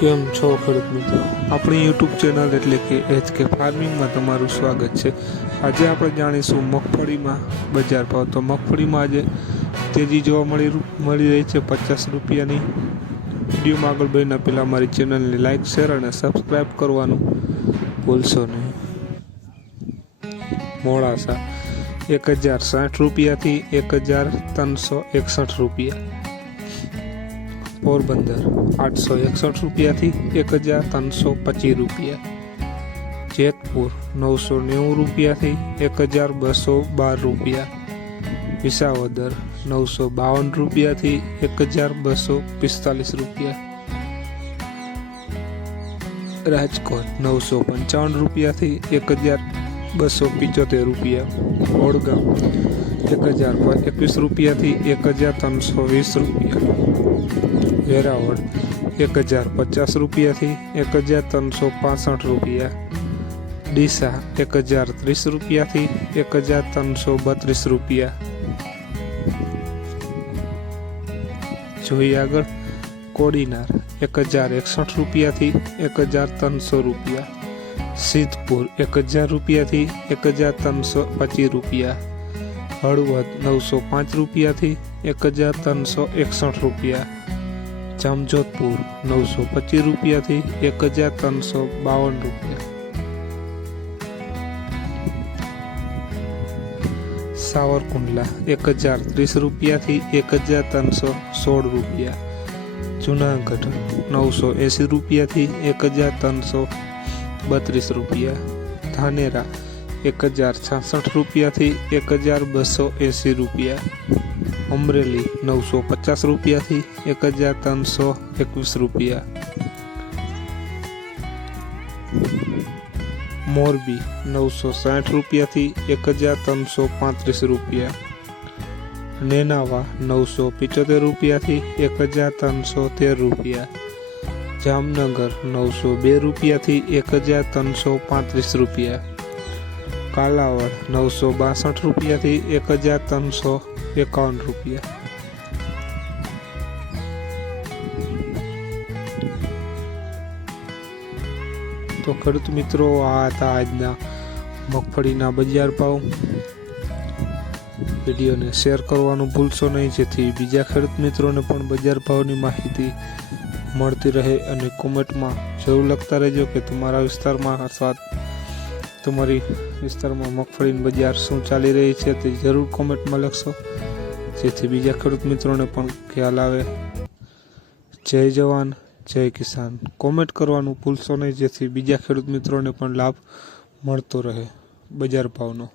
કેમ છો ખેડૂત મિત્રો. આપણી યુટ્યુબ ચેનલ એટલે કે એચ કે ફાર્મિંગમાં તમારું સ્વાગત છે. આજે આપણે જાણીશું મગફળીમાં બજાર ભાવ. તો મગફળીમાં આજે તેજી જોવા મળી મળી રહી છે પચાસ રૂપિયાની. વિડીયોમાં આગળ બહેન પહેલાં અમારી ચેનલને લાઇક શેર અને સબસ્ક્રાઈબ કરવાનું ભૂલશો નહીં. મોડાસા એક હજાર સાઠ રૂપિયાથી એક હજાર ત્રણસો એકસઠ રૂપિયા. પોરબંદર આઠસો એકસઠ રૂપિયાથી એક હજાર ત્રણસો પચીસ રૂપિયા જેતપુર નવસો નેવું રૂપિયાથી એક હજાર બસો બાર રૂપિયા વિસાવદર નવસો બાવન રૂપિયાથી એક હજાર બસો પિસ્તાલીસ રૂપિયા રાજકોટ નવસો પંચાવન રૂપિયાથી એક હજાર બસો પિચોતેર રૂપિયા ઓળગામ એક હજાર એકવીસ રૂપિયાથી એક હજાર ત્રણસો વીસ રૂપિયા વેરાવળ એક હજાર પચાસ રૂપિયાથી એક હજાર ત્રણસો પાસઠ રૂપિયા ડીસા એક હજાર ત્રીસ રૂપિયાથી એક હજાર ત્રણસો બત્રીસ રૂપિયા જોઈએ આગળ કોડીનાર એક હજાર એકસઠ રૂપિયાથી એક હજાર ત્રણસો રૂપિયા સિદ્ધપુર એક હજાર રૂપિયાથી એક હજાર ત્રણસો પચીસ રૂપિયા હળવદ નવસો પાંચ રૂપિયાથી એક હજાર ત્રણસો એકસઠ રૂપિયા. જામજોધપુર નવસો પચીસ રૂપિયાથી એક હજાર ત્રણસો બાવન રૂપિયા. સાવરકુંડલા એક હજાર ત્રીસ રૂપિયાથી એક હજાર ત્રણસો સોળ રૂપિયા. જુનાગઢ નવસો એંસી રૂપિયાથી એક હજાર ત્રણસો બત્રીસ રૂપિયા. ધાનેરા એક હજાર છાસઠ રૂપિયાથી એક હજાર બસો એંસી રૂપિયા અમરેલી નવસો પચાસ રૂપિયાથી એક હજાર ત્રણસો એકવીસ રૂપિયા મોરબી નવસો સાઠ રૂપિયાથી એક હજાર ત્રણસો પાંત્રીસ રૂપિયા નેનાવા નવસો પિચોતેર રૂપિયાથી એક હજાર ત્રણસો તેર રૂપિયા જામનગર નવસો બે રૂપિયાથી એક હજાર ત્રણસો પાંત્રીસ રૂપિયા કાલાવડ, નવસો બાસઠ રૂપિયાથી એક હજાર ત્રણસો એકાવન રૂપિયા. તો ખેડૂત મિત્રો, આ હતા આજના મગફળીના બજાર ભાવ. વિડીયોને શેર કરવાનું ભૂલશો નહીં, જેથી બીજા ખેડૂત મિત્રોને પણ બજાર ભાવની માહિતી મળતી રહે અને કોમેન્ટમાં જરૂર લખતા રહેજો કે તમારા વિસ્તારમાં અથવા તમારી વિસ્તારમાં મગફળીની બજાર શું ચાલી રહી છે તે જરૂર કોમેન્ટમાં લખશો. જેથી બીજા ખેડૂત મિત્રોને પણ ખ્યાલ આવે. જય જવાન, જય કિસાન. કોમેન્ટ કરવાનું ભૂલશો નહીં, જેથી બીજા ખેડૂત મિત્રોને પણ લાભ મળતો રહે. બજાર ભાવનો.